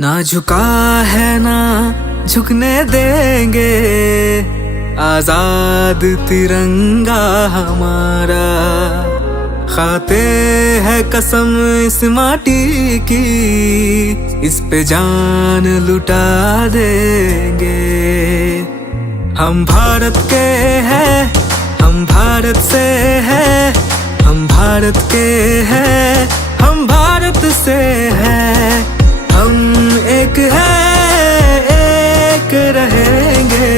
ना झुका है ना झुकने देंगे, आजाद तिरंगा हमारा। खाते हैं कसम इस माटी की, इस पे जान लुटा देंगे। हम भारत के हैं, हम भारत से हैं, हम भारत के हैं, हम भारत से हैं। हम एक हैं, एक रहेंगे,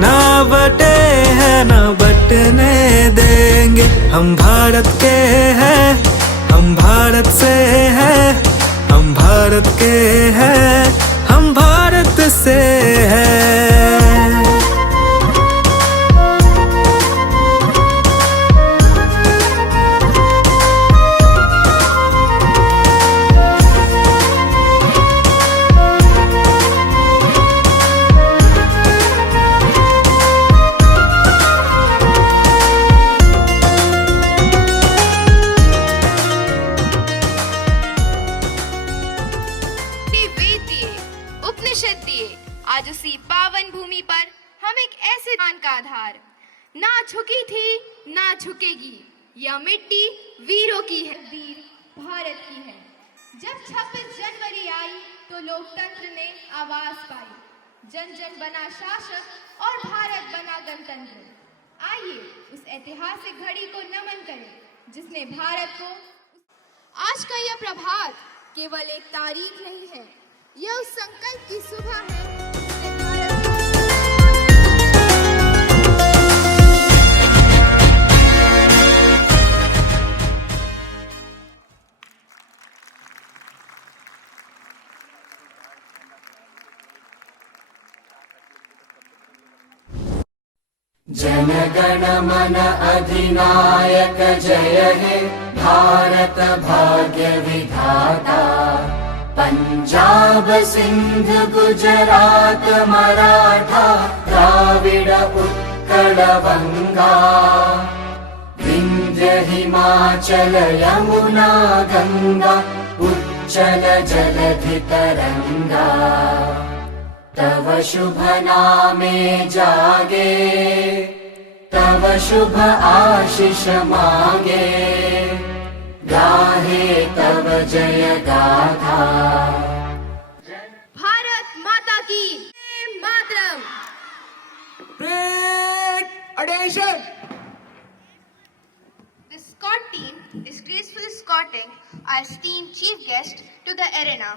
ना बटे हैं ना बटने देंगे। हम भारत के हैं, हम भारत से हैं, हम भारत के हैं, हम भारत से हैं। उपनिषद दिए आज उसी पावन भूमि पर हम एक ऐसे दान का आधार। ना झुकी थी ना झुकेगी, यह मिट्टी वीरों की है, वीर भारत की है। जब 26 जनवरी आई तो लोकतंत्र ने आवाज पाई, जन जन बना शासक और भारत बना गणतंत्र। आइए उस ऐतिहासिक घड़ी को नमन करें जिसने भारत को। आज का यह प्रभात केवल एक तारीख नहीं है, यह उस संकल्प की सुबह है जिसने भारत जन गण मन अधिनायक जय हे भारत भाग्य विधाता। पंजाब सिंध गुजरात मराठा द्राविड़ उत्कल बंगा, विंध्य हिमाचल यमुना गंगा उच्चल जलधि तरंगा। तव शुभ नामे जागे, तव शुभ आशीष मांगे, गाहे तव जय गाथा। भारत माता की मातरम। Attention! The Scott team is gracefully escorting our esteemed chief guest to the arena.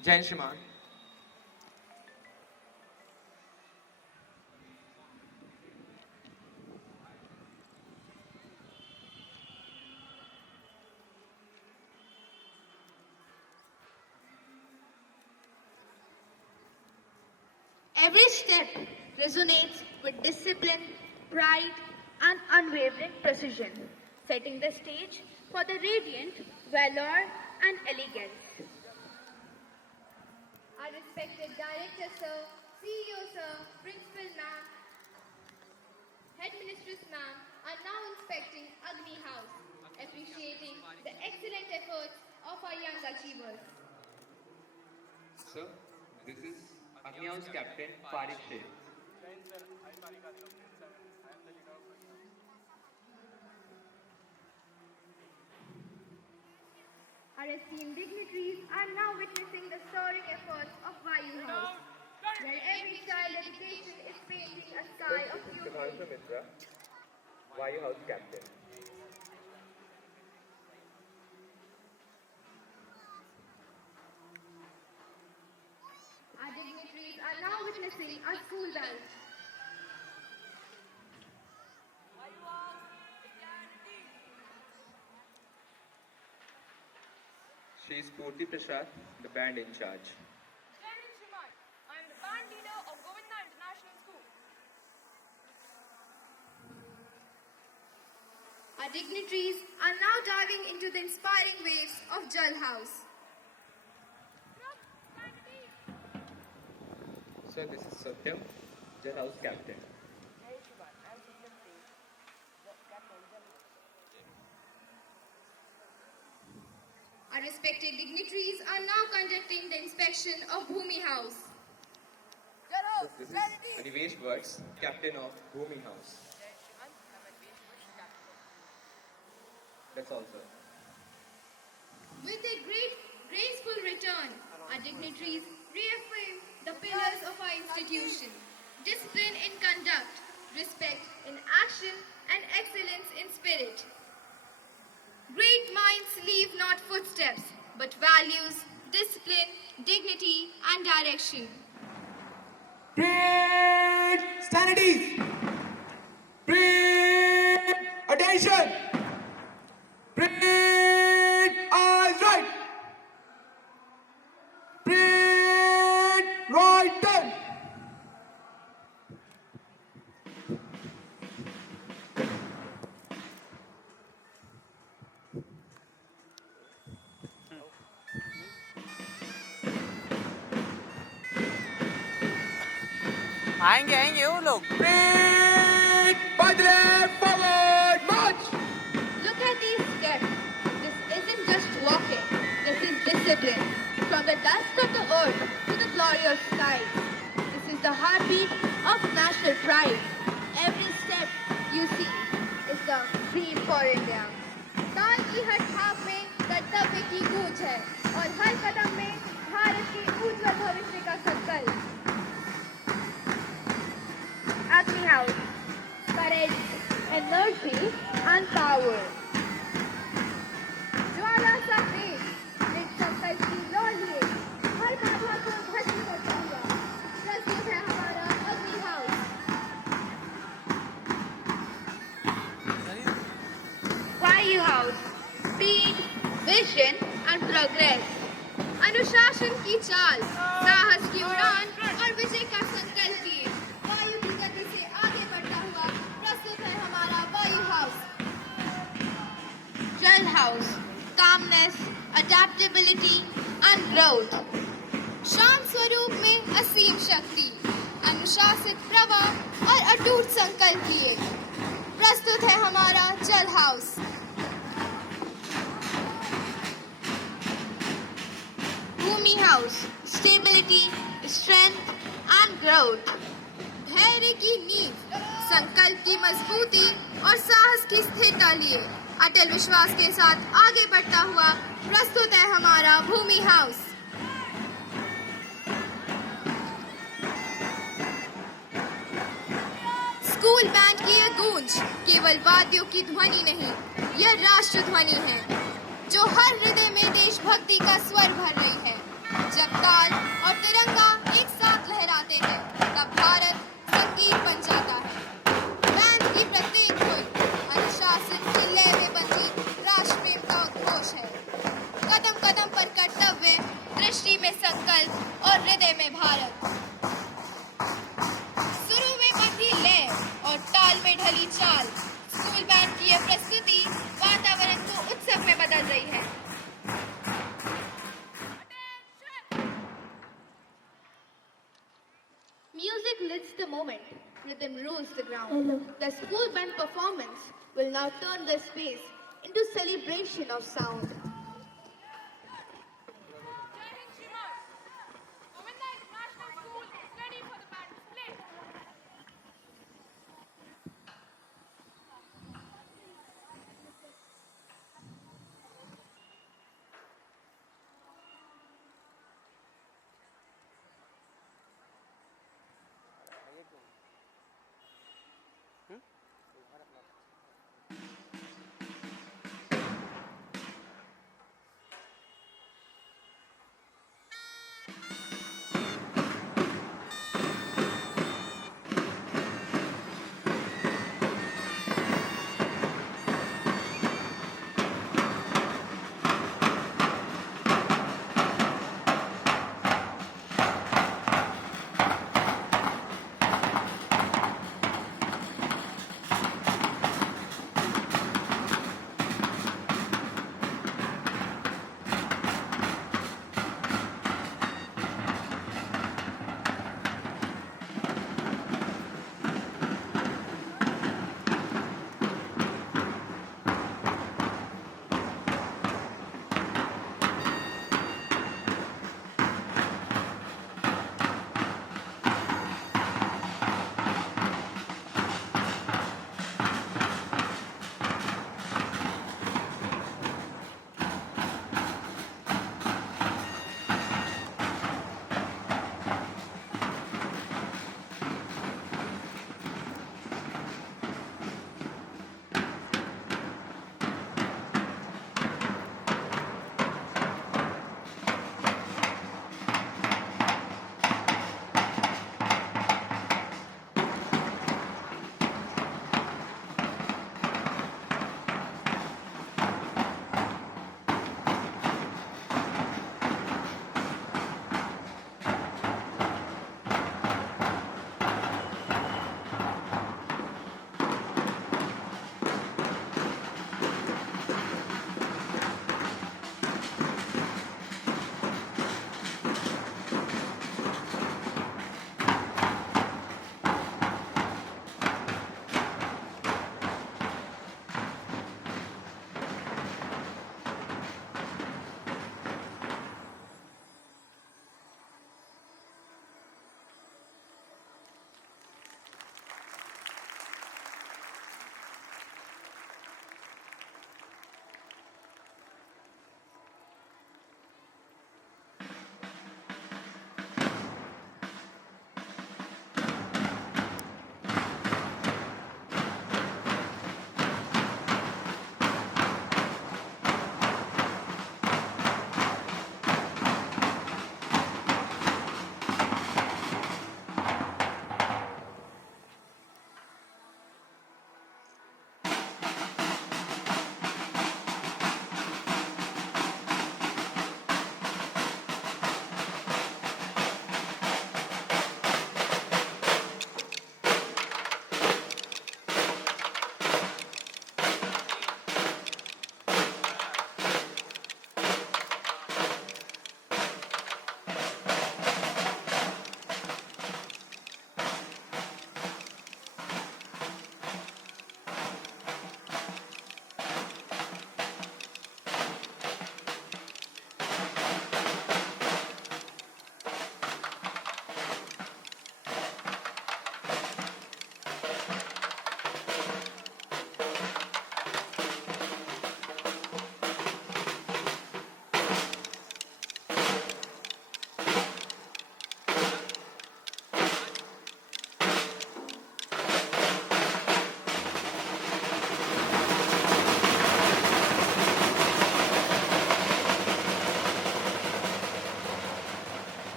Jai Shriman. Every step resonates with discipline, pride, and unwavering precision, setting the stage for the radiant valor and elegance. Our respected Director Sir, CEO Sir, Principal Ma'am, Head Mistress Ma'am are now inspecting Agni House, appreciating the excellent efforts of our young achievers. Sir, this is Agni House Captain Farid Sheikh. Our esteemed dignitaries are now witnessing the soaring efforts of Vayu House, where every child education is painting a sky of beauty. Mitra, Vayu House Captain. Our dignitaries are now witnessing a school bell. She is Purti Prasad, the band in charge. Jai Hind Shriman. I am the band leader of Govinda International School. Our dignitaries are now diving into the inspiring waves of Jal House. Sir, this is Satyam, Jal House Captain. Our respected dignitaries are now conducting the inspection of Bhumi House. This is Anivesh Bhatts, captain of Bhumi House. That's all, sir. With a great, graceful return, our dignitaries reaffirm the pillars of our institution: discipline in conduct, respect in action, and excellence in spirit. Great minds leave not footsteps, but values, discipline, dignity, and direction. Great sanity! Great attention! Great eyes right! Great right turn! आएंगे आएंगे वो लोग। Great by the left forward march! Look at these steps. This isn't just walking, this is discipline. From the dust of the earth to the glory of skies. This is the heartbeat of national pride. Every step you see is the dream for India. ताल की हर थाप में कर्तव्य की गूंज है और हर कदम में भारत के उज्जवल भविष्य का संकल्प. Agni House, courage, energy, and power. ज्वाला सा तेज, एक संकल्प की लौ लिए, हर बाधा को भस्म करता हुआ, प्रस्तुत है हमारा अग्नि हाउस. वायु house, speed, vision, and progress. अनुशासन की चाल, साहस की उड़ान और विजय का संकल्प लिए वायु की गति से आगे बढ़ता हुआ प्रस्तुत है हमारा वायु हाउस. जल house, calmness, adaptability and growth. शांत स्वरूप में असीम शक्ति, अनुशासित प्रवाह और अटूट संकल्प लिए प्रस्तुत है हमारा जल हाउस. भूमि house, stability, strength and growth. धैर्य की नींव, संकल्प की मजबूती और साहस की स्थिरता लिए अटल विश्वास के साथ आगे बढ़ता हुआ प्रस्तुत है हमारा भूमि हाउस. स्कूल बैंड की यह गूंज केवल वाद्यों की ध्वनि नहीं, यह राष्ट्र ध्वनि है जो हर हृदय में देशभक्ति का स्वर भर रही है. जब ताल और तिरंगा एक साथ लहराते हैं, तब भारत संगीत बन जाता है. बैंड की प्रत्येक धुन अनुशासन की लय में बंधी राष्ट्र प्रेम का उद्घोष है. कदम कदम पर कर्तव्य, दृष्टि में संकल्प और हृदय में भारत. सुरों में बंधी लय और ताल में ढली चाल, स्कूल बैंड की यह प्रस्तुति वातावरण को उत्सव में बदल रही है. Music leads the moment, rhythm rules the ground. The school band performance will now turn the space into celebration of sound. Jai Hind, Shriman. Govinda International School is ready for the band display.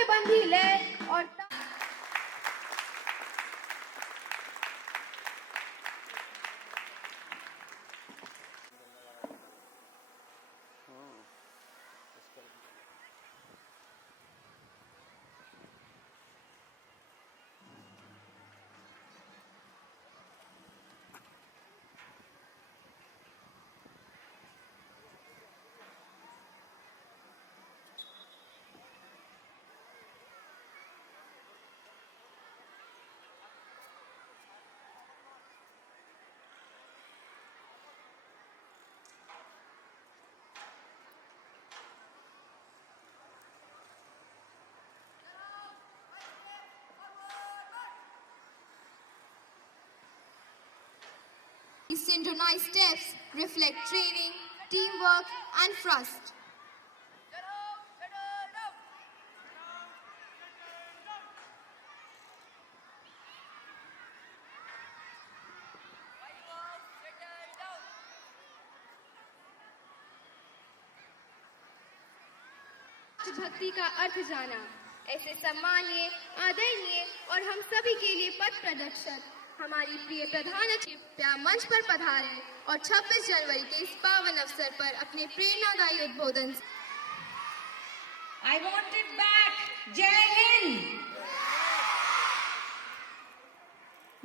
में बंधी ले और synchronized steps reflect training, teamwork, and trust. भक्ति का अर्थ जाना, ऐसे सम्मानीय, आदरणीय और हम सभी के लिए पथ प्रदर्शक हमारी प्रिय प्रधान अतिथि मंच पर पधारे और 26 जनवरी के इस पावन अवसर पर अपने प्रेरणादायी उद्बोधन I want it back. जय हिंद.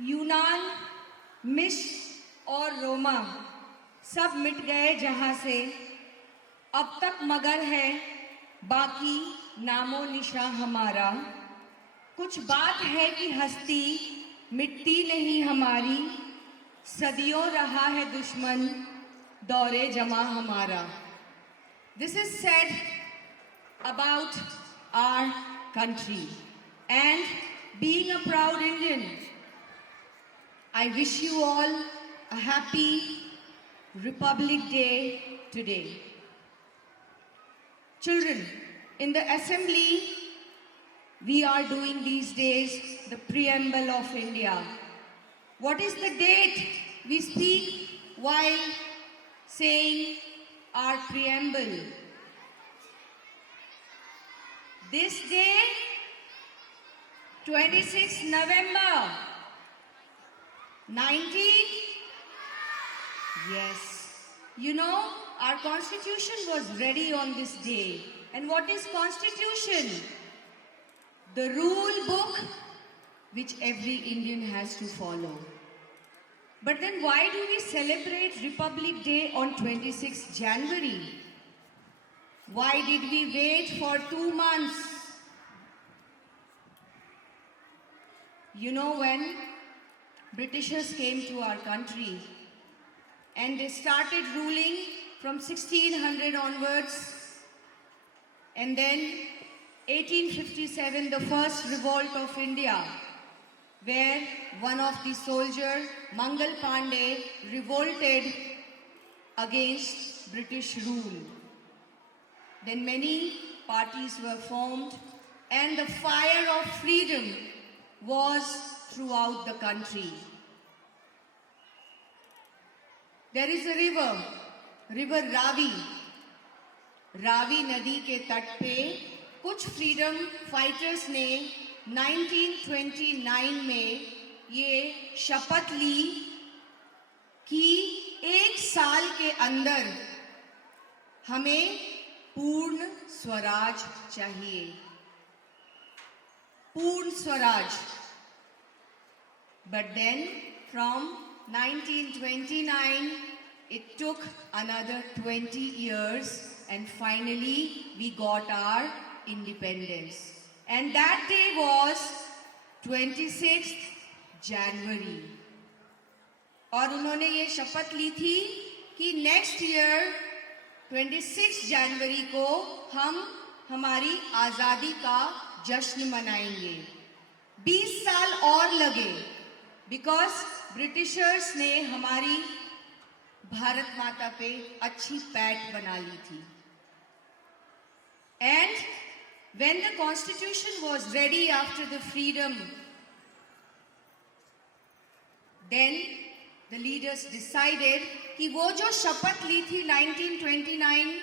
यूनान, मिस्र और रोमा सब मिट गए जहां से. अब तक मगर है बाकी नामो निशा हमारा. कुछ बात है कि हस्ती मिट्टी नहीं हमारी. सदियों रहा है दुश्मन दौरे जमा हमारा. This is said about our country, and being a proud Indian, I wish you all a happy Republic Day today. Children, in the assembly, we are doing these days the preamble of India. What is the date we speak while saying our preamble? This day, 26 November, 19? Yes. You know, our constitution was ready on this day. And what is constitution? The rule book which every Indian has to follow. But then why do we celebrate Republic Day on 26th January? Why did we wait for 2 months? You know, when Britishers came to our country and they started ruling from 1600 onwards, and then 1857, the first revolt of India, where one of the soldiers, Mangal Pandey, revolted against British rule. Then many parties were formed and the fire of freedom was throughout the country. There is a river Ravi. Ravi नदी के तट पे कुछ freedom fighters ने 1929 में ये शपथ ली कि 1 साल के अंदर हमें पूर्ण स्वराज चाहिए. पूर्ण Swaraj. But then from 1929 it took another 20 years and finally we got our independence. And that day was 26th January. और उन्होंने ये शपथ ली थी कि नेक्स्ट ईयर 26 जनवरी को हम हमारी आज़ादी का जश्न मनाएंगे. 20 साल और लगे बिकॉज ब्रिटिशर्स ने हमारी भारत माता पे अच्छी पैठ बना ली थी. And when the constitution was ready after the freedom, then the leaders decided कि वो जो शपथ ली थी 1929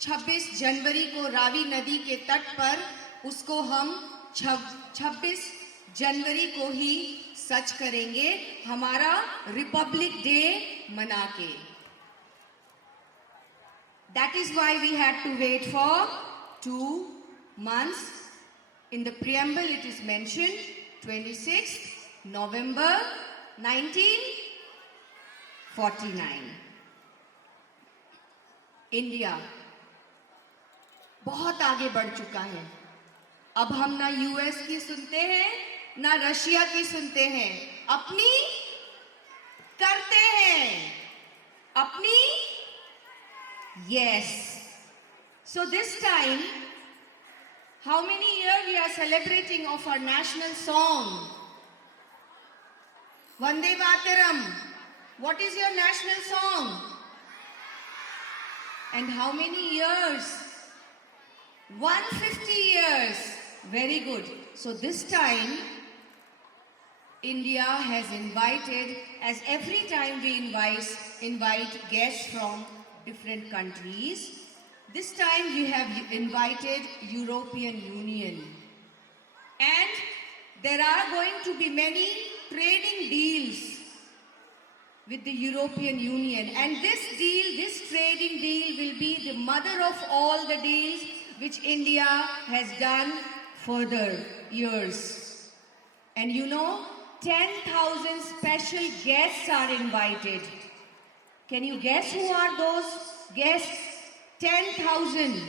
26 जनवरी को रावी नदी के तट पर उसको हम 26 जनवरी को ही सच करेंगे, हमारा रिपब्लिक डे मना के. That is why we had to wait for 2 months. In the preamble it is mentioned 26th November 1949. India बहुत आगे बढ़ चुका है. अब हम ना यूएस की सुनते हैं ना रशिया की सुनते हैं, अपनी करते हैं, अपनी. Yes. So this time, how many years we are celebrating of our national song? Vande Mataram. What is your national song? And how many years? 150 years. Very good. So this time, India has invited, as every time we invite guests from different countries, this time we have invited European Union. And there are going to be many trading deals with the European Union, and this trading deal will be the mother of all the deals which India has done for the years. And you know, 10,000 special guests are invited. Can you guess who are those guests? 10,000.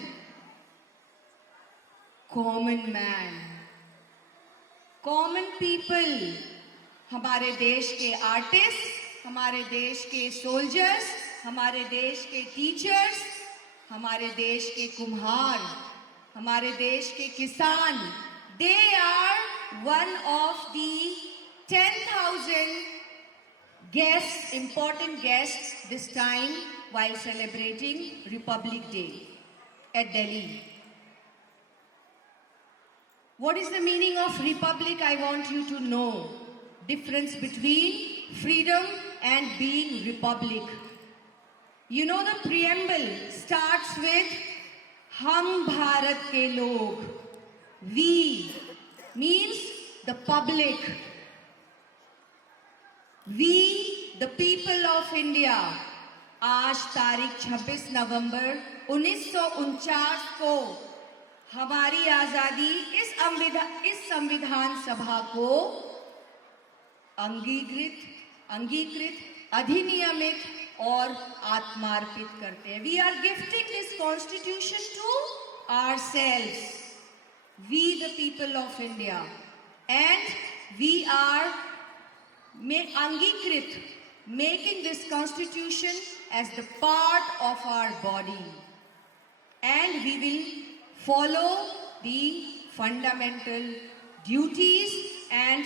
Common man, common people, हमारे देश के artist, हमारे देश के soldiers, हमारे देश के teachers, हमारे देश के कुम्हार, हमारे देश के किसान. They are one of the 10,000 guests, important guests this time while celebrating Republic Day at Delhi. What is the meaning of Republic? I want you to know. Difference between freedom and being Republic. You know, the preamble starts with Hum Bharat ke log. We means the public. We, the people of India. आज तारीख 26 नवंबर 1949 को हमारी आजादी इस संविधान सभा को अंगीकृत, अधिनियमित और आत्मार्पित करते हैं. We are gifting this constitution to ourselves, we the people of India, and we are making this constitution as the part of our body, and we will follow the fundamental duties and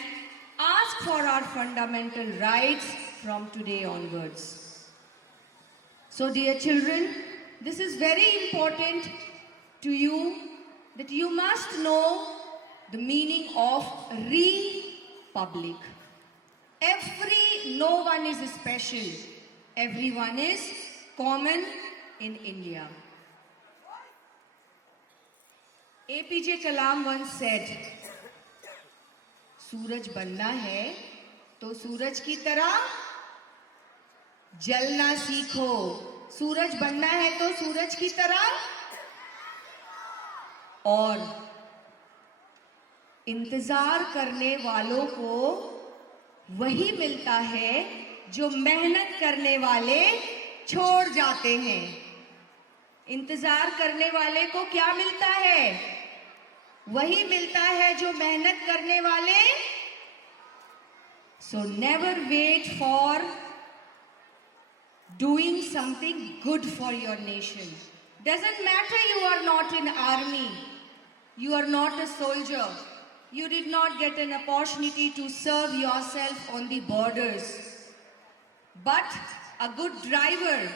ask for our fundamental rights from today onwards. So dear children, this is very important to you, that you must know the meaning of republic. No one is special, everyone is common in India. APJ Kalam once said, सूरज बनना है तो सूरज की तरह जलना सीखो. सूरज बनना है तो सूरज की तरह, और इंतजार करने वालों को वही मिलता है जो मेहनत करने वाले छोड़ जाते हैं. इंतजार करने वाले को क्या मिलता है? वही मिलता है जो मेहनत करने वाले. So never wait for doing something good for your nation. Doesn't matter you are not in army, you are not a soldier, you did not get an opportunity to serve yourself on the borders. But a good driver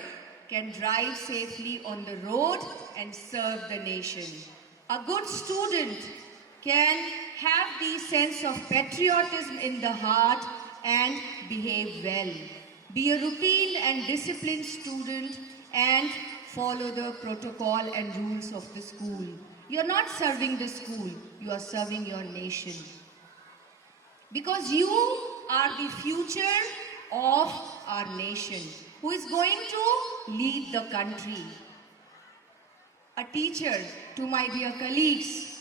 can drive safely on the road and serve the nation. A good student can have the sense of patriotism in the heart and behave well. Be a routine and disciplined student and follow the protocol and rules of the school. You're not serving the school, you are serving your nation. Because you are the future of our nation, who is going to lead the country. A teacher, to my dear colleagues,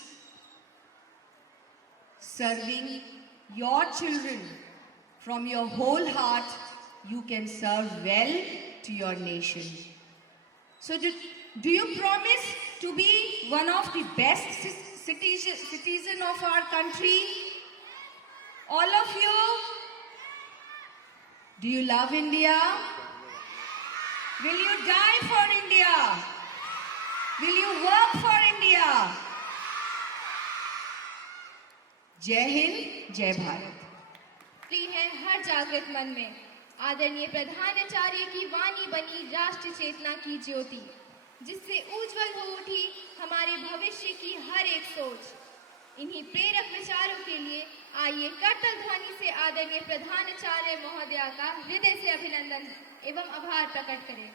serving your children from your whole heart, you can serve well to your nation. So do you promise to be one of the best citizen of our country? All of you? Do you love India? Will you die for India? Will you work for India? जय हिंद, जय भारत। ली है हर जागृत मन में आदरणीय प्रधानाचार्य की वाणी बनी राष्ट्र चेतना की ज्योति, जिससे उज्जवल हो उठी हमारे भविष्य की हर एक सोच। इन्हीं प्रेरक विचारों के लिए आइए करतल ध्वनि से आदरणीय प्रधानाचार्य महोदया का हृदय से अभिनंदन एवं आभार प्रकट करें।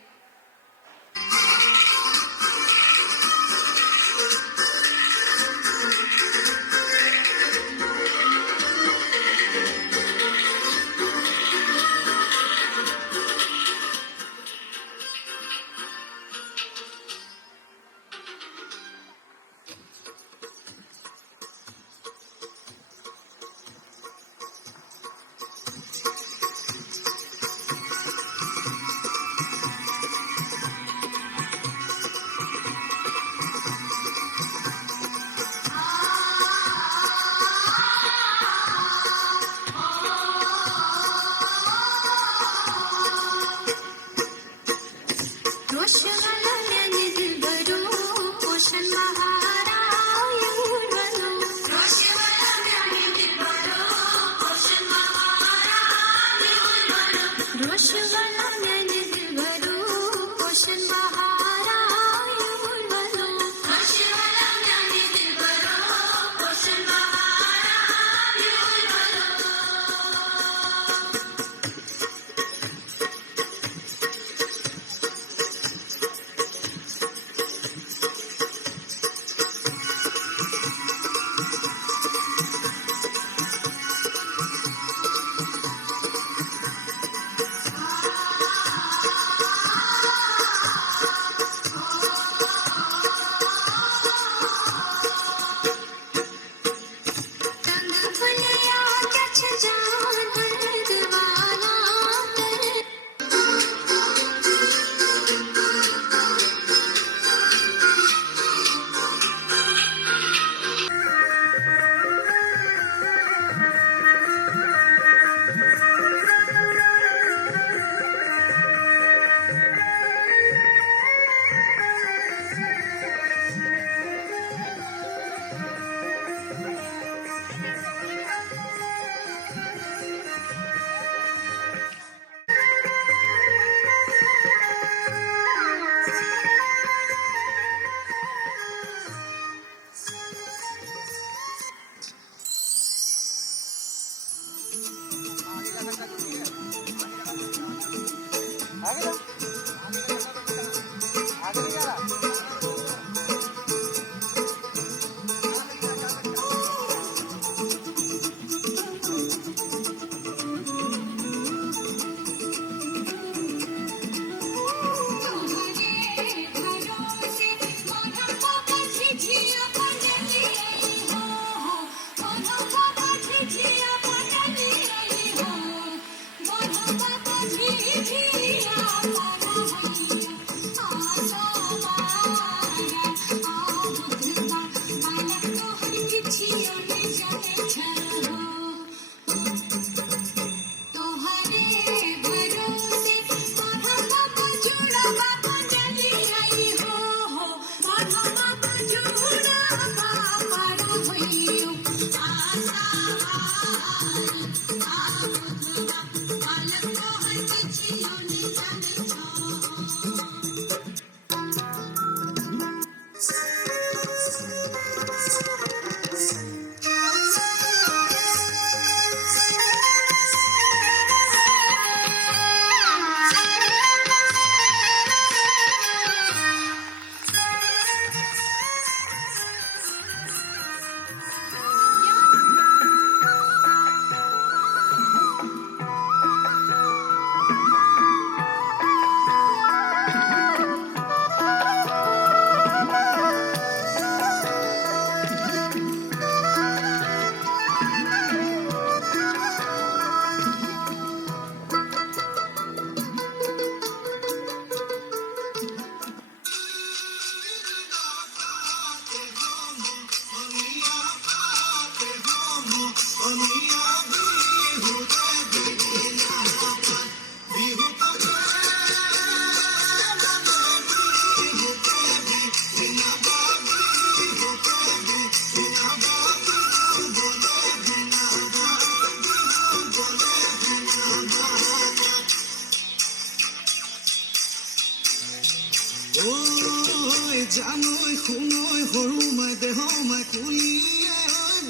জানৈ শুনৈ সৰু মাই দেহ মাই কুলিয়ে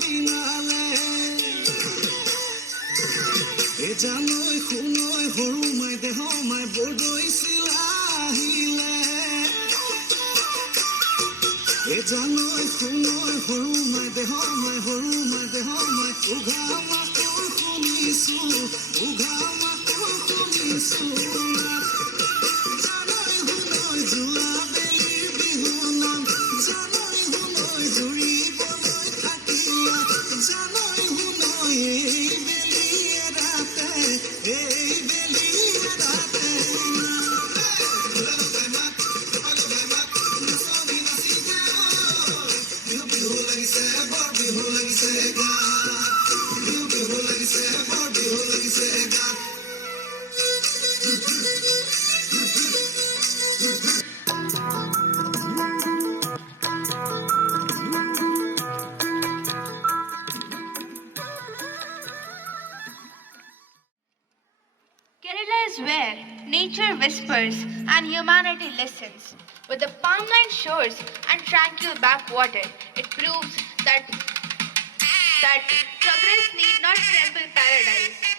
দিনালে জানৈ শুনৈ সৰু মাই দেহ মাই বৰদৈ চিলা আহিলে জানৈ শুনৈ সৰু মাই দেহ মাই সৰু মাই দেহ মাই উঘা মাতৰ শুনিছো উঘা মাতৰ শুনিছো জানৈ শুনৈ যোৱা বেলিৰ বিহু নাম জানৈ শুনৈ জুৰিবলৈ থাকিলা জানৈ শুনৈ এই বেলিয়ে ৰাতে Kerala is where nature whispers and humanity listens. With the palm-lined shores and tranquil backwater, it proves that progress need not trample paradise.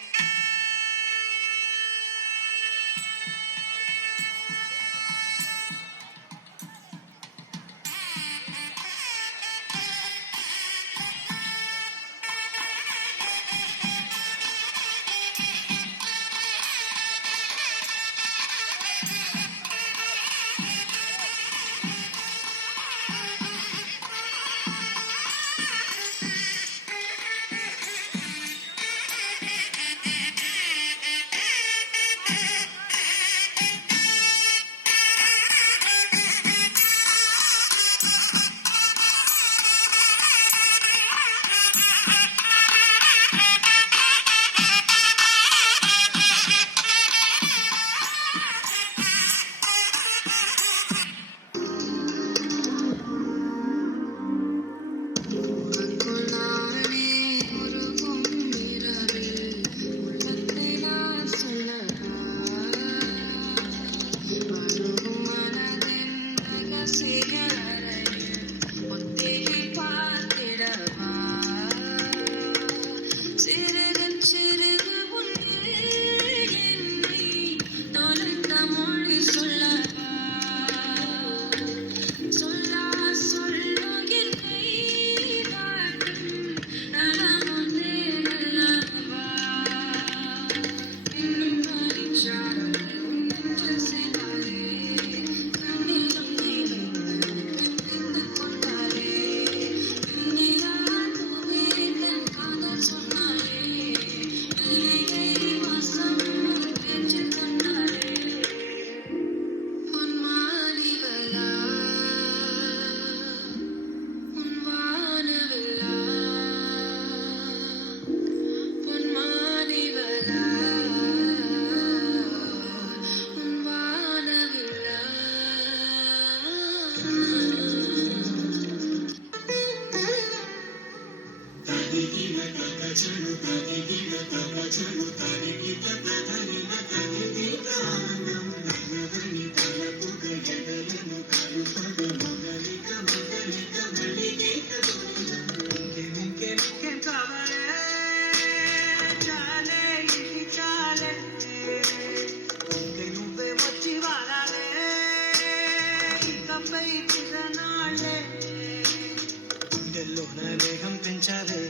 వేగం పెంచావే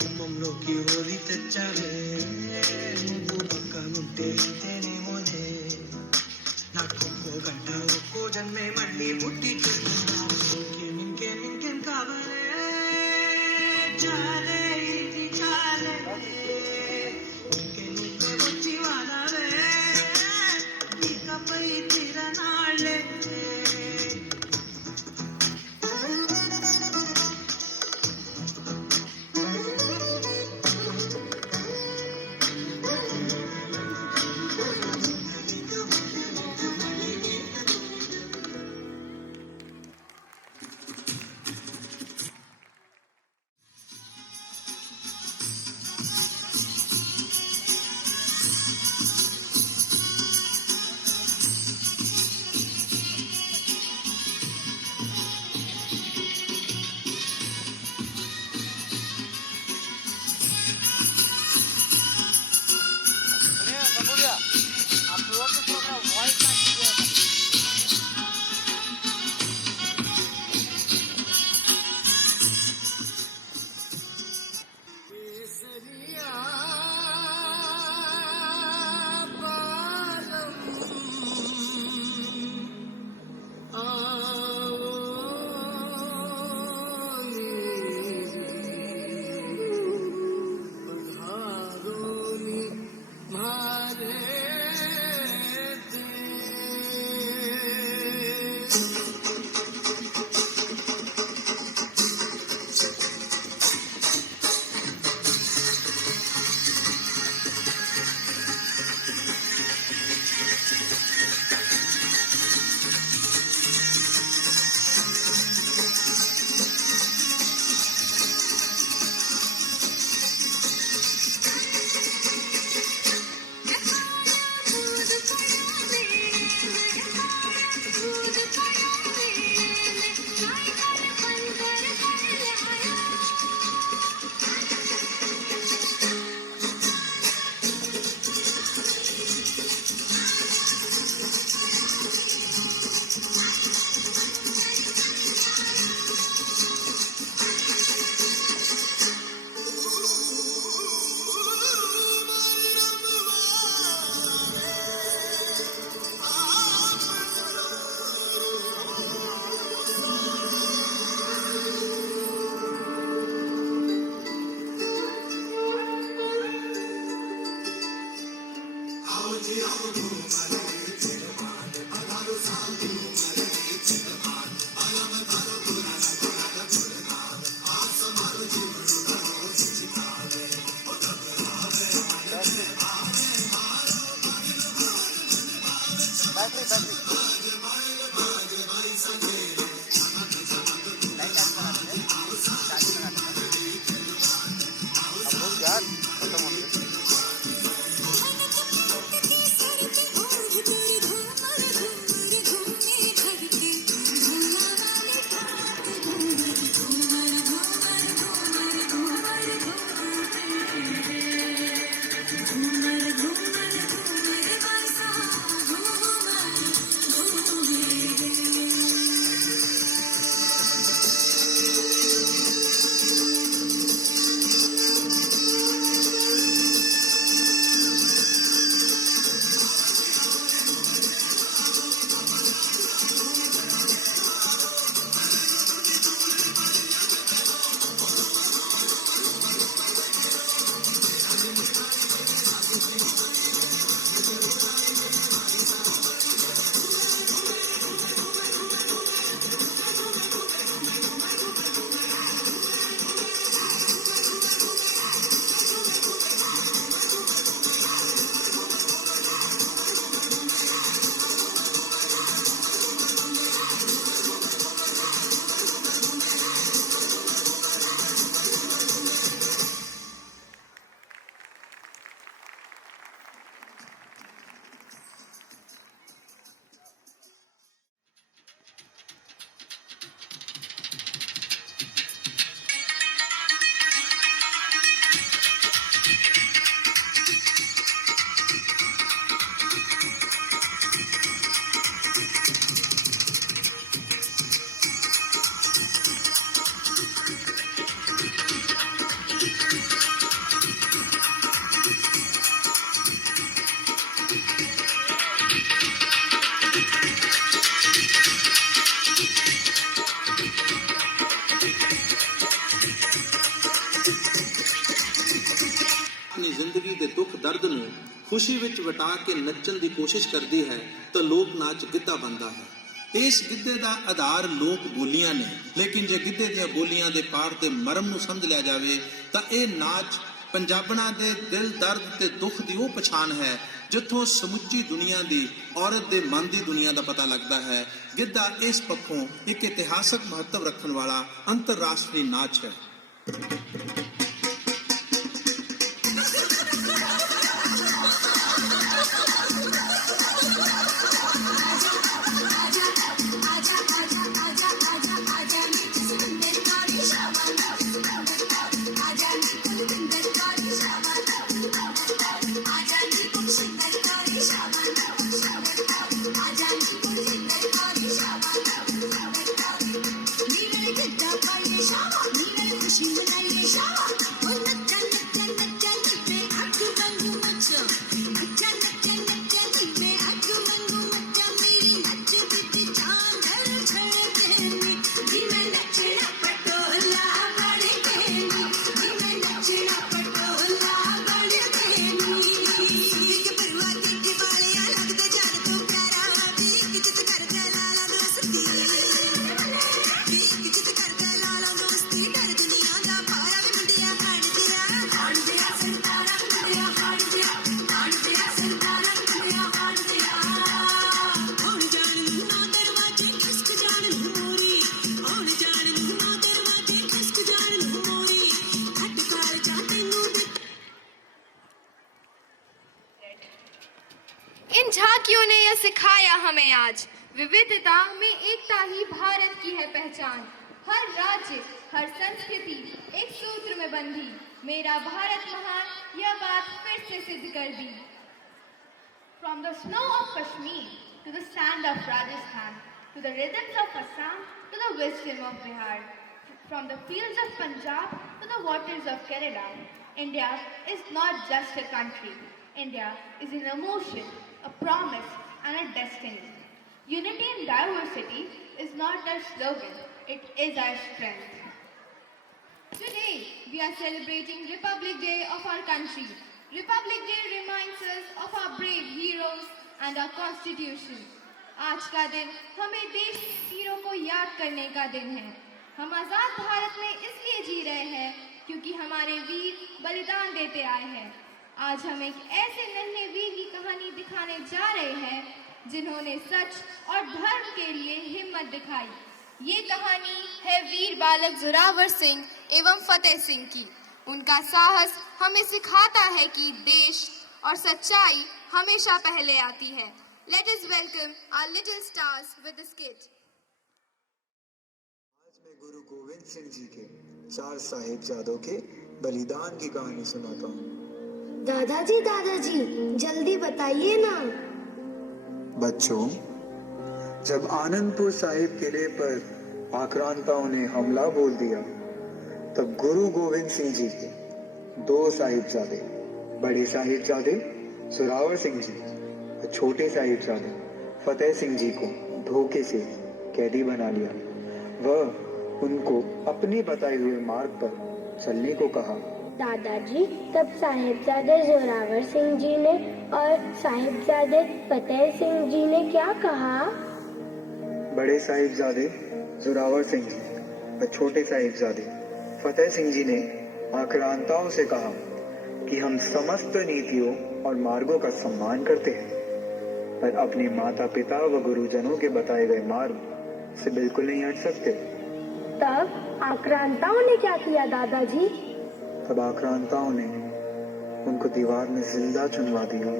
గుమ్మంలోకి హోలీ తెచ్చావే నువ్వు పక్కనుంటే ఇంతేనేమోనే నాకు ఒక్కో గంట ఒక్కో జన్మే మళ్ళీ పుట్టి ఇంకేం కావాలే చాలే ఇది చాలే ఇంకే నువ్వే వచ్చి వాడావే ఇకపై తిరనాళ్ళే ਦਰਦ ਨੂੰ ਖੁਸ਼ੀ ਵਿੱਚ ਵਟਾ ਕੇ ਨੱਚਣ ਦੀ ਕੋਸ਼ਿਸ਼ ਕਰਦੀ ਹੈ ਤਾਂ ਲੋਕ ਨਾਚ ਗਿੱਧਾ ਬਣਦਾ ਹੈ। ਇਸ ਗਿੱਧੇ ਦਾ ਆਧਾਰ ਲੋਕ ਬੋਲੀਆਂ ਨੇ, ਲੇਕਿਨ ਜੇ ਗਿੱਧੇ ਦੀਆਂ ਬੋਲੀਆਂ ਦੇ ਪਾਠ ਤੇ ਮਰਮ ਨੂੰ ਸਮਝ ਲਿਆ ਜਾਵੇ ਤਾਂ ਇਹ ਨਾਚ ਪੰਜਾਬਣਾਂ ਦੇ ਦਿਲ ਦਰਦ ਤੇ ਦੁੱਖ ਦੀ ਉਹ ਪਛਾਣ ਹੈ ਜਿੱਥੋਂ ਸਮੁੱਚੀ ਦੁਨੀਆ ਦੀ ਔਰਤ ਦੇ ਮਨ ਦੀ ਦੁਨੀਆ ਦਾ ਪਤਾ ਲੱਗਦਾ ਹੈ। ਗਿੱਧਾ ਇਸ ਪੱਖੋਂ ਇੱਕ ਇਤਿਹਾਸਕ ਮਹੱਤਵ ਰੱਖਣ ਵਾਲਾ ਅੰਤਰਰਾਸ਼ਟਰੀ ਨਾਚ ਹੈ। इन झांकियों ने यह सिखाया हमें आज, विविधता में एकता ही भारत की है पहचान। हर राज्य, हर संस्कृति एक सूत्र में बंधी, मेरा भारत महान, यह बात फिर से सिद्ध कर दी। From the snow of Kashmir to the sand of Rajasthan, to the rhythms of Assam, to the wisdom of Bihar, from the fields of Punjab to the waters of Kerala, India is not just a country. India is an emotion, a promise and a destiny. Unity in diversity is not our slogan, it is our strength. Today, we are celebrating Republic Day of our country. Republic Day reminds us of our brave heroes and our constitution. आज का दिन हमें देश के वीरों को याद करने का दिन है। हम आजाद भारत में इसलिए जी रहे हैं क्योंकि हमारे वीर बलिदान देते आए हैं। आज हम एक ऐसे नन्हे वीर की कहानी दिखाने जा रहे हैं जिन्होंने सच और धर्म के लिए हिम्मत दिखाई। ये कहानी है वीर बालक जोरावर सिंह एवं फतेह सिंह की। उनका साहस हमें सिखाता है कि देश और सच्चाई हमेशा पहले आती है। Let us welcome our little stars with a skit. आज मैं गुरु गोविंद सिंह जी के 4 साहिबजादों के बलिदान की कहानी सुनाता हूँ। दादाजी जल्दी बताइए ना। बच्चों, जब आनंदपुर साहिब किले पर आक्रांताओं ने हमला बोल दिया तब गुरु गोविंद सिंह जी के 2 साहिबजादे, बड़े साहिबजादे जोरावर सिंह जी और छोटे साहिबजादे फतेह सिंह जी को धोखे से कैदी बना लिया। वह उनको अपने बताए हुए मार्ग पर चलने को कहा। दादाजी, तब साहिबजादे जोरावर सिंह जी ने और साहिबजादे फतेह सिंह जी ने क्या कहा? बड़े साहिबजादे जोरावर सिंह जी और छोटे साहिबजादे फतेह सिंह जी ने आक्रांताओं से कहा कि हम समस्त नीतियों और मार्गों का सम्मान करते हैं, पर अपने माता पिता व गुरुजनों के बताए गए मार्ग से बिल्कुल नहीं हट सकते। तब आक्रांताओं ने क्या किया दादाजी? तब आक्रांताओं ने उनको दीवार में जिंदा चुनवा दिया।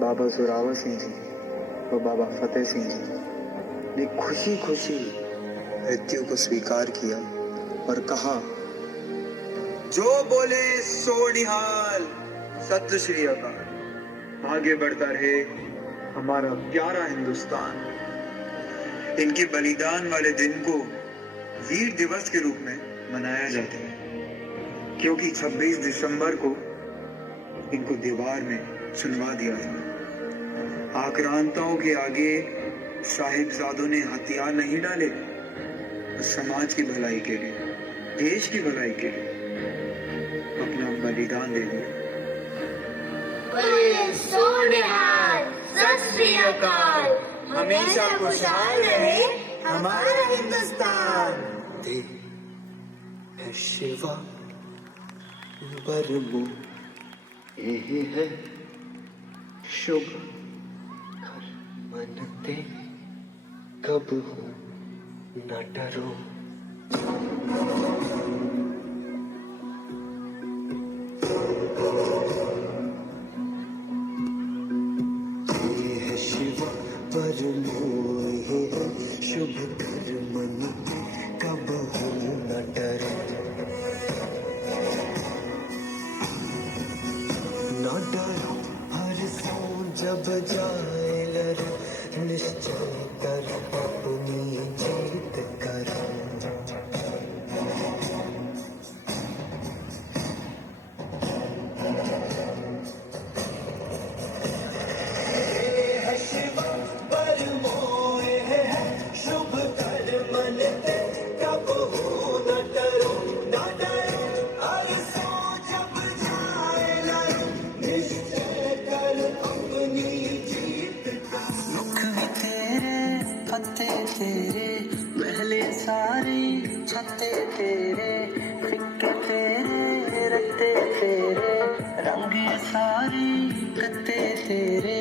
बाबा जोरावर सिंह जी और बाबा फतेह सिंह जी ने खुशी खुशी मृत्यु को स्वीकार किया और कहा, जो बोले सो निहाल, सत श्री अकाल। आगे बढ़ता रहे हमारा प्यारा हिंदुस्तान। इनके बलिदान वाले दिन को वीर दिवस के रूप में मनाया जाता है, क्योंकि 26 दिसंबर को इनको दीवार में चुनवा दिया था। आक्रांताओं के आगे साहिबजादों ने हथियार नहीं डाले, समाज की भलाई के लिए, देश की भलाई के लिए अपना बलिदान दे दिया। बोले सोनिहाल, सत श्री अकाल। हमेशा खुशहाल रहे हमारा हिंदुस्तान। दे है शिवा बरमो, यही है शुभ कर मनते, कब हो न डरो। ये है शिवा बरमो, ये है शुभ कर मनते, कब हो न डरो। न डरो हर सो जब जाए लड़, निश्चय कर अपनी जीत कर। शिव बरमोए है शुभ कर मनते, कब हो न डरो न डरो। हर सो जब जाए लड़, निश्चय कर अपनी जीत कर। दुख भी तेरे पत्ते तेरे, महले सारी छत्ते तेरे, फिक्के तेरे रत्ते तेरे, रंगे सारी कत्ते तेरे।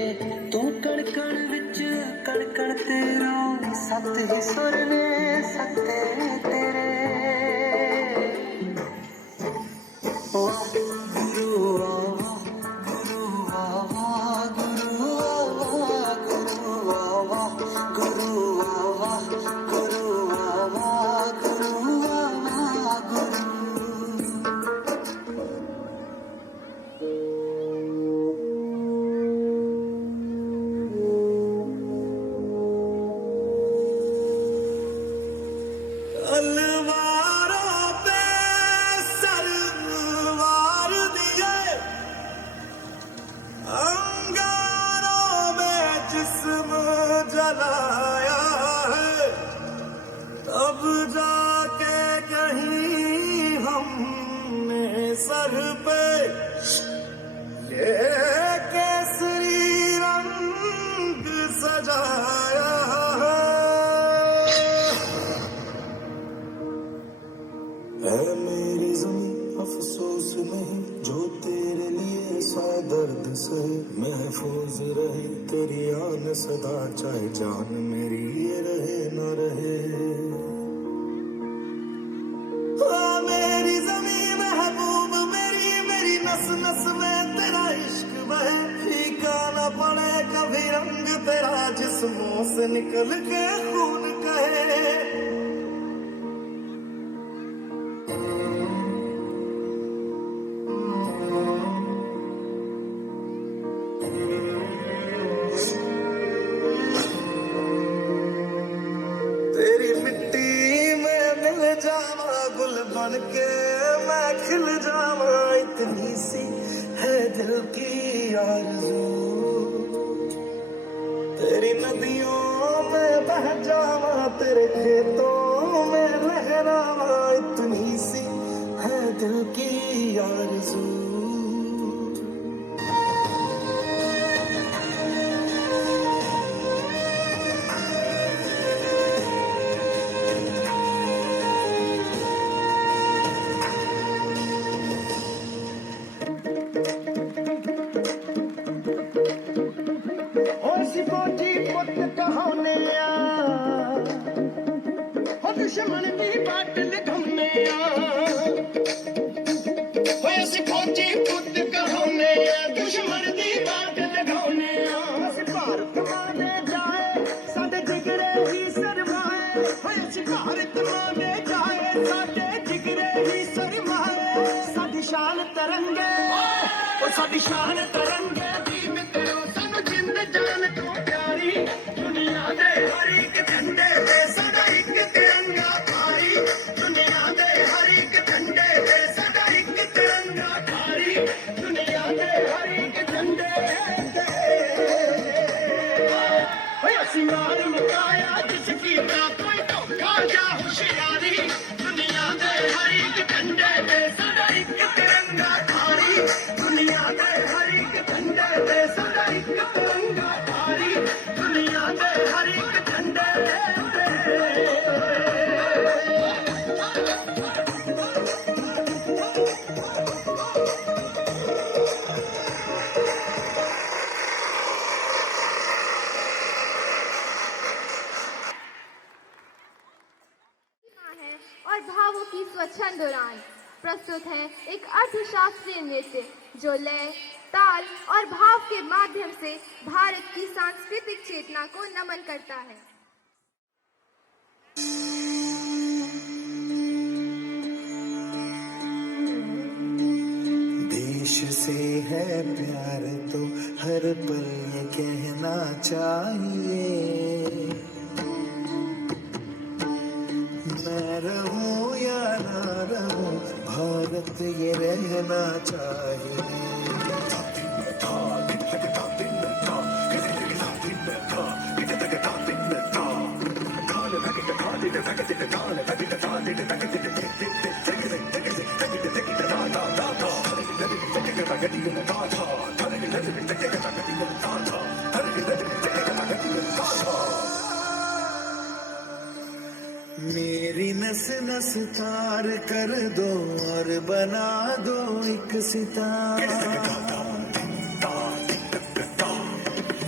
तू कण कण विच कण कण तेरा, सत ही सुर ने सत्ते तेरे। ओ गुरु आवा, गुरु आवा, गुरु आवा, गुरु आवा, गुरु आवा, गुरु आवा, गुरु आवा, गुरु। अलवारों पे सरवार दिए, अंगारों में जिस्म जलाया है, तब जाके कहीं हमने सर पे ये केसरी रंग सजाया है। मेरी ज़मीं अफसोस नहीं, जो तेरे लिए सा दर्द सहे। महफूज रहे तेरी आन सदा, चाहे जान मेरी ये रहे न रहे। मेरी ज़मीं महबूब मेरी, मेरी नस नस में तेरा इश्क बहे। फीका न पड़े कभी रंग तेरा, जिस्मों से निकल के खून कहे। तेरी मिट्टी में मिल जावा, गुल बन के मैं खिल जावा। इतनी सी है दिल की आरज़ू, तेरी नदियों में बह जावा, तेरे खेतों में लहरावा। इतनी सी है दिल की आरज़ू। कोठी पुत कहाने दुश्मन की बाट लिखने फौजी पुत कहाने दुश्मन की बाट लिखाने। भारत माने जाए साडे जिगरे ही सरमाए, भारत माने जाए साडे जिगरे ही सरमाए। साडी शान तरंगे साडी शान तरंगे, दी मित्रो सानू जिंद जान तो प्यारी। दुनिया दे हर एक झंडे ते साडा एक तिरंगा भाई। दुनिया दे हर एक झंडे ते साडा एक तिरंगा भाई। दुनिया दे हर एक झंडे ते असीं मार मुकाया जिसकी ना कोई धोखा या होशियारी। दुनिया दे हर एक झंडे ते साडा एक तिरंगा भाई। दुनिया दे हर एक झंडे भावों की स्वच्छंद उड़ान। प्रस्तुत है एक अर्थशास्त्रीय नृत्य जो लय, ताल और भाव के माध्यम से भारत की सांस्कृतिक चेतना को नमन करता है। देश से है प्यार तो हर पल ये कहना चाहिए, मैं रहूं या ना रहूं भारत ये रहना चाहिए। मेरी नस नस तार कर दो और बना दो एक सितारा,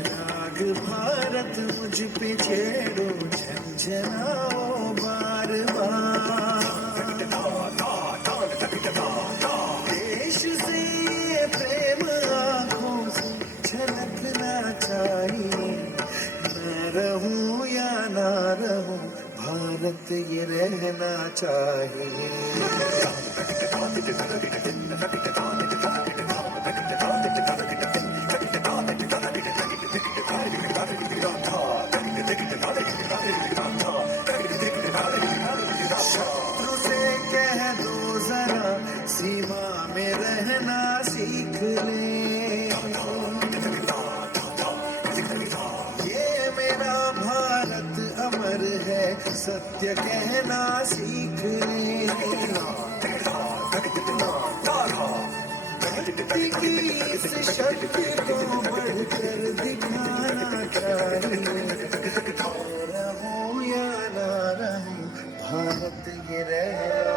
राग भारत मुझ पे छेड़ो झंझनाओ बार बार। देश से प्रेम आँखों से झलकना चाहिए, मैं रहूं या ना रहूं भारत ये रहना चाहिए। शत्रु से कह दो जरा सीमा में रहना सीख ले, ये मेरा भारत अमर है सत्य कहना सीख ले। भक्ति की इस शक्ति को बढ़कर दिखाना चाहिए, रहूं या ना रहूं भारत ये रहना।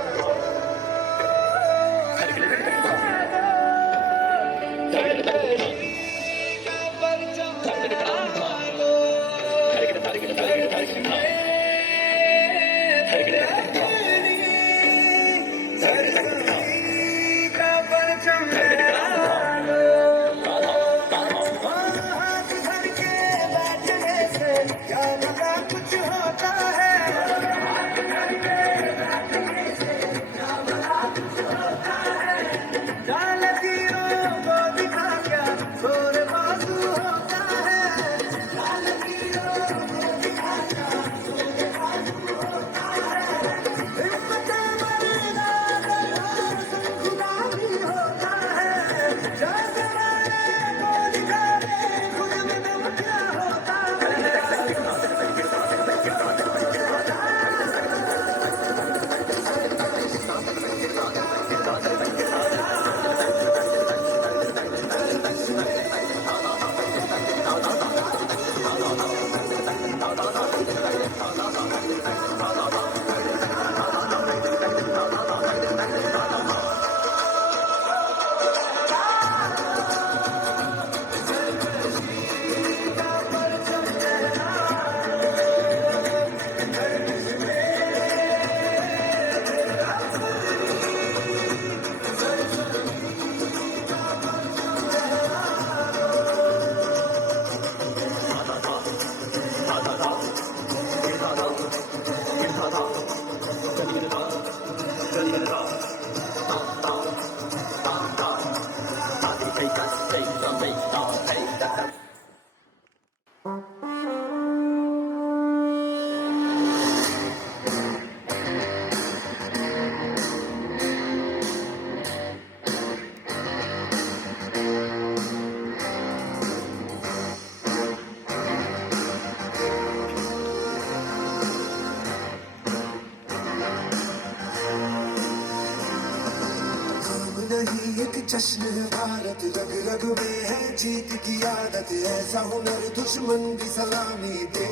जश्न भारत रग रग में है जीत की आदत, ऐसा हुनर दुश्मन भी सलामी दे।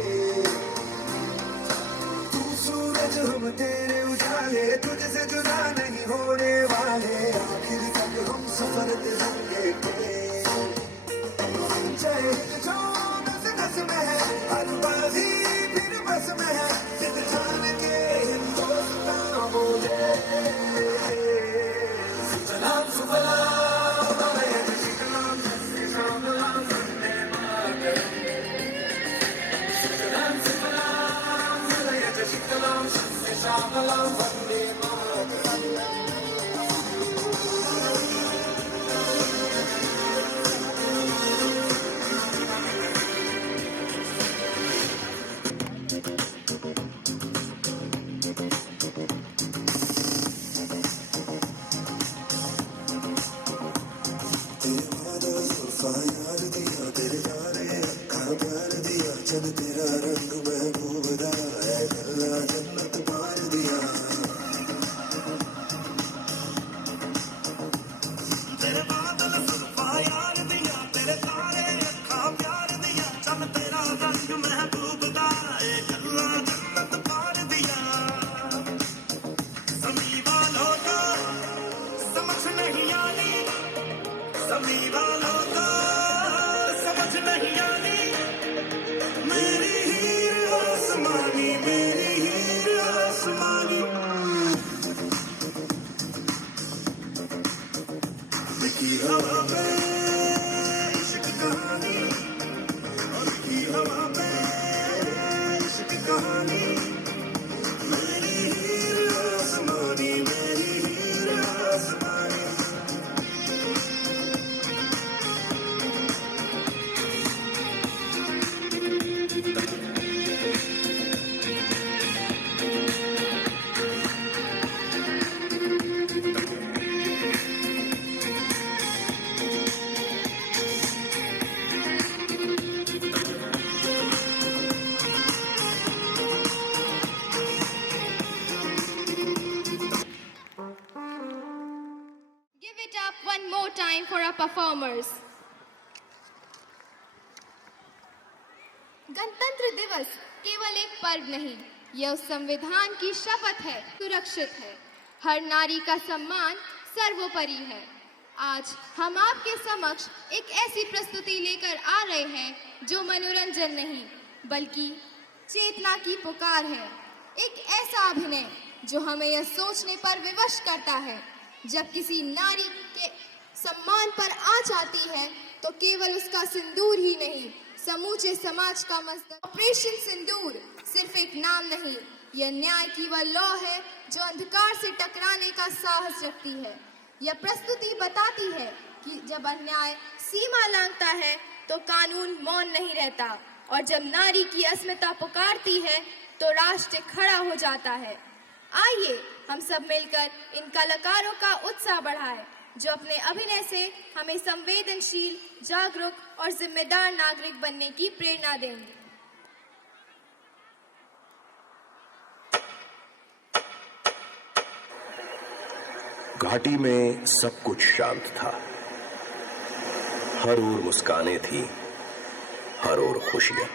तू सूरज हम तेरे उजाले, तुझसे जुदा नहीं होने वाले, आखिर तक हम सफर तेरे के। जय हिंद जो नस नस में है, हर बाजी फिर बस में है, जिद जान के हिंदुस्तान बोले। Give it up one more time for our performers. गणतंत्र दिवस केवल एक पर्व नहीं, यह उस संविधान की शपथ है, सुरक्षित है। हर नारी का सम्मान सर्वोपरि है। आज हम आपके समक्ष एक ऐसी प्रस्तुति लेकर आ रहे हैं जो मनोरंजन नहीं बल्कि चेतना की पुकार है। एक ऐसा अभिनय जो हमें यह सोचने पर विवश करता है, जब किसी नारी के सम्मान पर आँच आती है तो केवल उसका सिंदूर ही नहीं, समूचे समाज का मस्तक। ऑपरेशन सिंदूर सिर्फ एक नाम नहीं, यह न्याय की वह लौ है जो अंधकार से टकराने का साहस रखती है। यह प्रस्तुति बताती है कि जब अन्याय सीमा लांघता है तो कानून मौन नहीं रहता, और जब नारी की अस्मिता पुकारती है तो राष्ट्र खड़ा हो जाता है। आइए हम सब मिलकर इन कलाकारों का उत्साह बढ़ाएं, जो अपने अभिनय से हमें संवेदनशील, जागरूक और जिम्मेदार नागरिक बनने की प्रेरणा देंगे। घाटी में सब कुछ शांत था। हर ओर मुस्कानें थी, हर ओर खुशियां।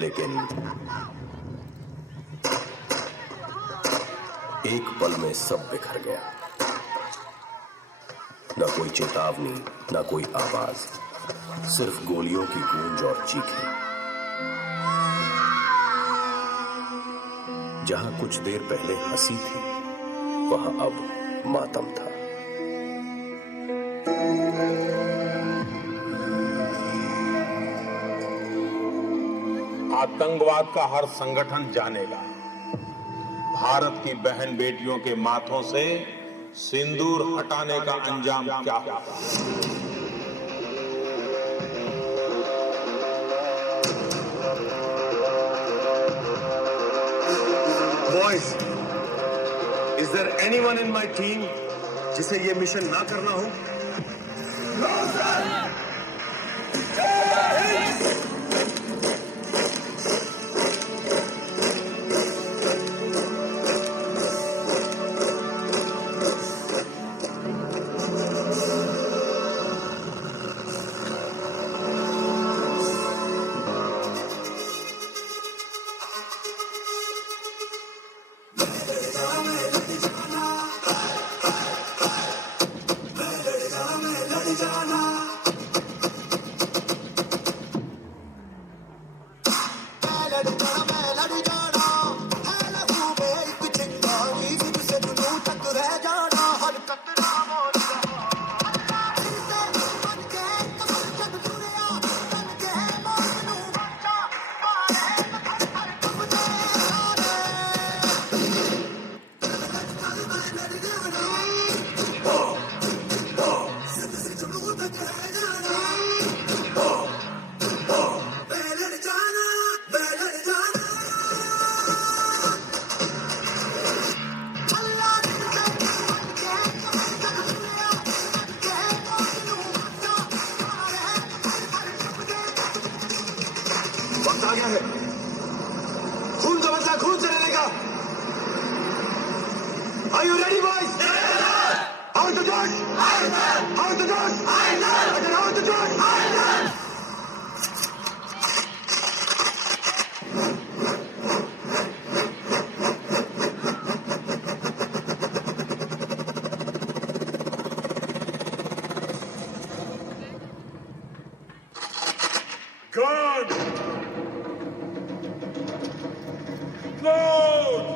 लेकिन एक पल में सब बिखर गया। न कोई चेतावनी, न कोई आवाज, सिर्फ गोलियों की गूंज और चीखें। जहां कुछ देर पहले हंसी थी, वहां अब मातम था। आतंकवाद का हर संगठन जानेगा। भारत की बहन बेटियों के माथों से सिंदूर हटाने का अंजाम क्या होगा। Boys, is there anyone in my team जिसे ये मिशन ना करना हो? No, sir! आ गया है। खून का बदला खून से लेगा। Are you ready, boys? How is the George? How is the George? Again, how is the George? Guard! Load!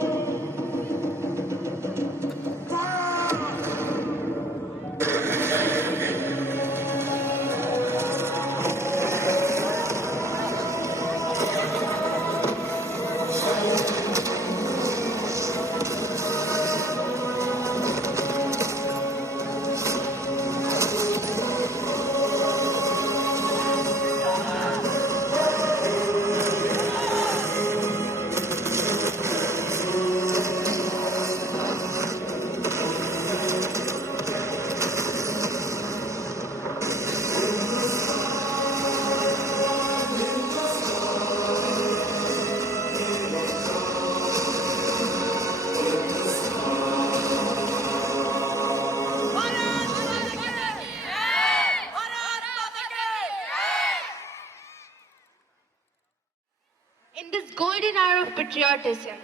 In this golden hour of patriotism,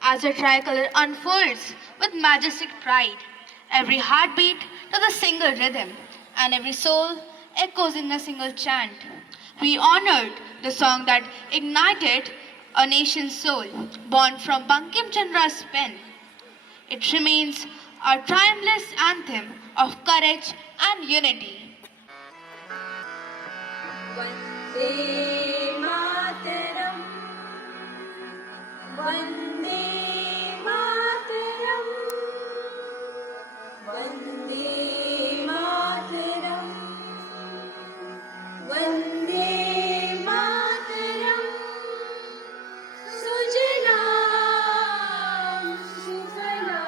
as the tricolor unfolds with majestic pride, every heartbeat to the single rhythm, and every soul echoes in a single chant, we honored the song that ignited a nation's soul, born from Bankim Chandra's pen. It remains our timeless anthem of courage and unity. Vande Mataram, Vande Mataram, Vande Mataram, Vande Mataram, Sujalam Sufalam,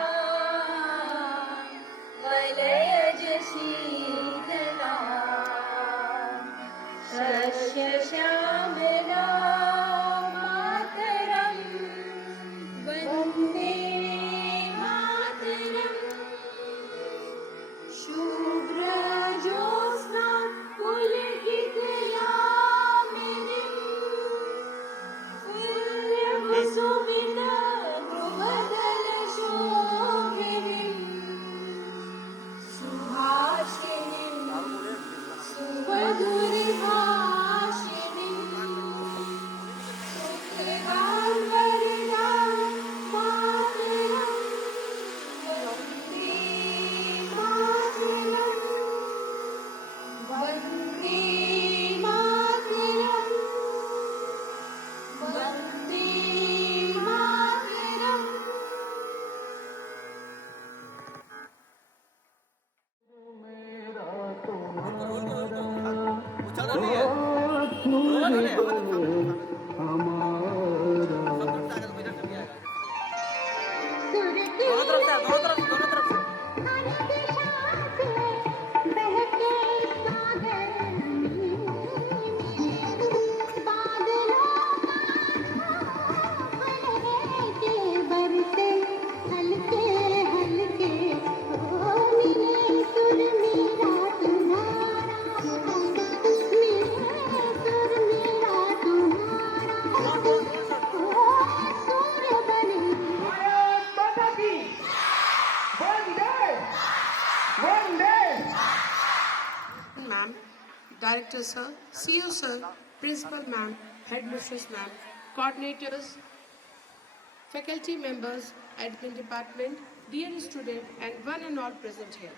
Valayaj Sheetalam, Shasya Shyamelam Mataram, Vande Mataram, Shubhra Jyotsna Pulkityaaminim, Tulyavasumita Drupadalah Shobhinim, Suhashinim, Subhaduribhashinim, Sukhivalvarinam Mataram, Vande Mataram, Vande Mataram, Vande Director Sir, CEO Sir, Principal Ma'am, Headmistress Ma'am, Coordinators, faculty members, Admin Department, dear student and one and all present here.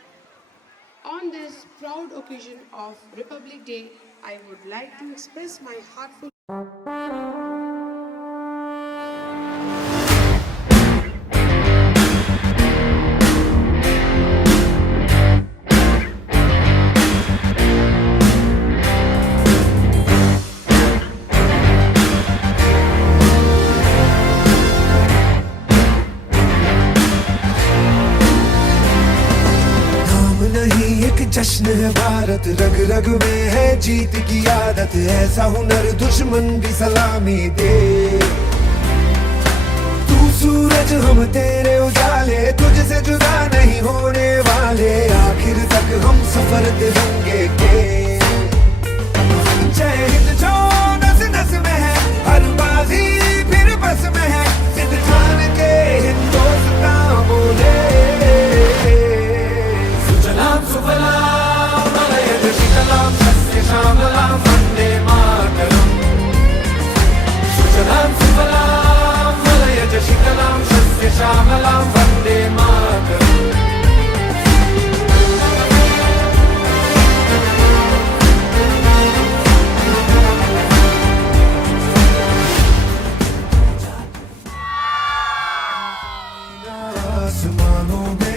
On this proud occasion of Republic Day, I would like to express my heartfelt जश्न है भारत, रग रग में है जीत की आदत, ऐसा हुनर दुश्मन भी सलामी दे। तू सूरज हम तेरे उजाले, तुझसे जुदा नहीं होने वाले, आखिर तक हम सफर तिरंगे के। जय हिंद जो नस नस में है, हर बाजी फिर बस में है, सिद्ध ठान के हिंदुस्तान बोले। सुजलाम सुफलाम मलयज शीतलाम सस्य श्यामलाम वंदे मातरम। सुजलाम सुफलाम मलयज शीतलाम सस्य श्यामलाम वंदे मातरम। आसमानों में